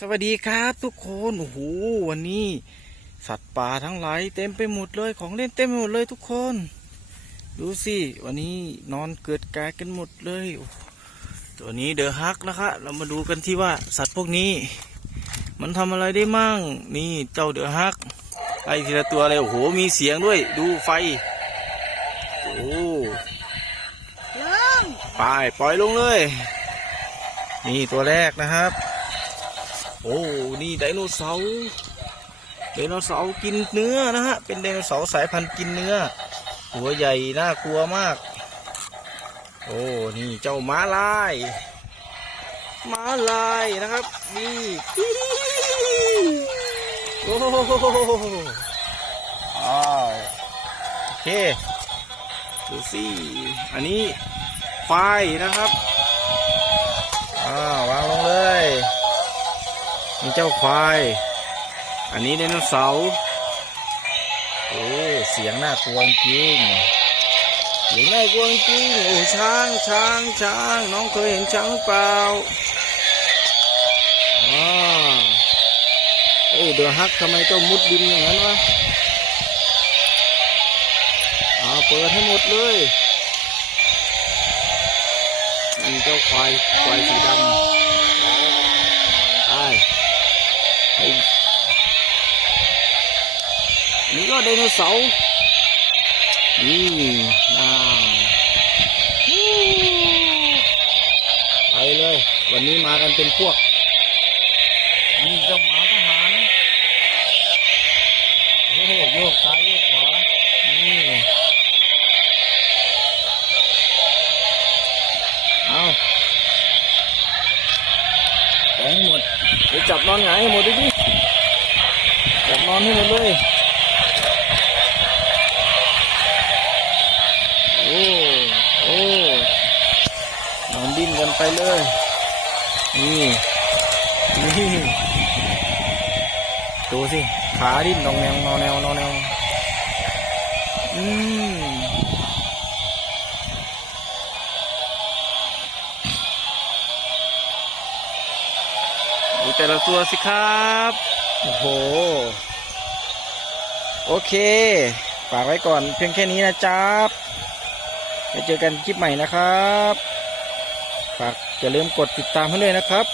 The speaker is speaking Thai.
สวัสดีครับทุกคนโอ้โหวันนี้สัตว์ป่าทั้งหลายเต็มไปหมดเลยของเล่นเต็มไปหมดเลยทุกคน ดูสิวันนี้นอนเกิดกายกันหมดเลย ตัวนี้เดอะฮักนะคะ เรามาดูกันที่ว่าสัตว์พวกนี้ มันทำอะไรได้มั่ง นี่เจ้าเดอะฮักไล่ทีละตัวเลยโอ้โหมีเสียงด้วย ดูไฟโอ้ไปปล่อยลงเลย นี่ตัวแรกนะครับ โอ้ นี่ไดโนเสาร์ไดโนเสาร์กินเนื้อนะฮะ เป็นไดโนเสาร์สายพันธุ์กินเนื้อ หัวใหญ่น่ากลัวมาก โอ้ นี่เจ้าม้าลายม้าลายนะครับ นี่โอ้โอ้าวโอเคดูสิอันนี้ควายนะครับ เจ้าควาย อันนี้ไดโนเสาร์โอ้เสียงน่ากลัวจริงเสียงน่ากลัวจริงโอ้ช้างช้างช้างน้องเคยเห็นช้างเปล่าอ่าเอ้เดือฮักทำไมต้องมุดดินอย่างนั้นวะอ่าเปิดให้หมดเลยนี่เจ้าควายควายสีดำ นี่ก็ไดโนเสาร์นี่น่าฮู้ไปเลย วันนี้มากันเป็นพวกนี่เจ้าหมาทหารโอ้โหโยกซ้ายโยกขวานี่เอาแบ่งหมดไปจับนอนหงายให้หมดดิดิจับนอนให้หมดเลย ไปเลย นี่ นี่ ดูสิ ขาดิ้นนองแนวนอนแนวนอนแนว อืมดูแต่ละตัวสิครับ โอ้โห โอเค ฝากไว้ก่อนเพียงแค่นี้นะจ๊บไปเจอกันคลิปใหม่นะครับ ฝากอย่าลืมกดติดตามให้ด้วยนะครับ